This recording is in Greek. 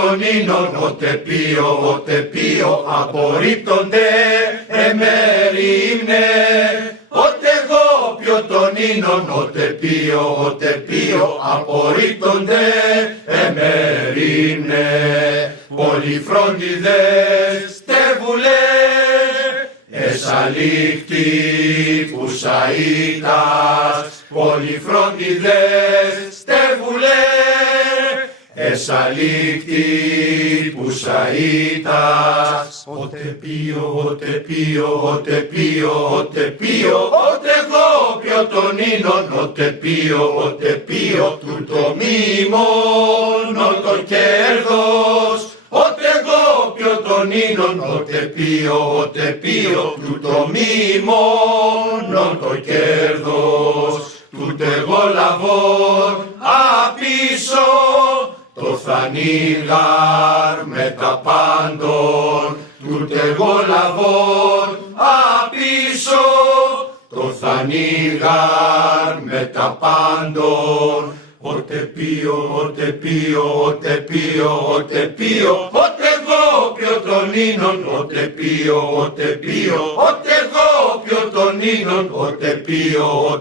τον ίνον, ότε πίο, απορρίπτονται εμερίμνε. Ότε εγώ πιω τον ίνον, ότε πίο, απορρίπτονται εμερίμνε. Πολυφρόντιδες στεύουλε, εσαλίκτη που σαΐτας. Πολυφρόντιδες στεύουλε, εσαλίκτη που σαΐτας. Ότε πίο, ότε εγώ πιω τον ίνον, ότε πίο, τούτο μη μόνο το κέρδος. Ότε εγώ πιω τον ίνον, ότε πίο, τούτο μη μόνο το κέρδος. Τούτε εγώ λαβών απίσω, το θανίγαρ με τα πάντων. Τούτε εγώ λαβών απίσω, το θανίγαρ με τα πάντων. Ότε πίο, ότε εγώ πιω τον ίνον, ότε πίο, ότε εγώ πιω τον ίνον, ότε πίο,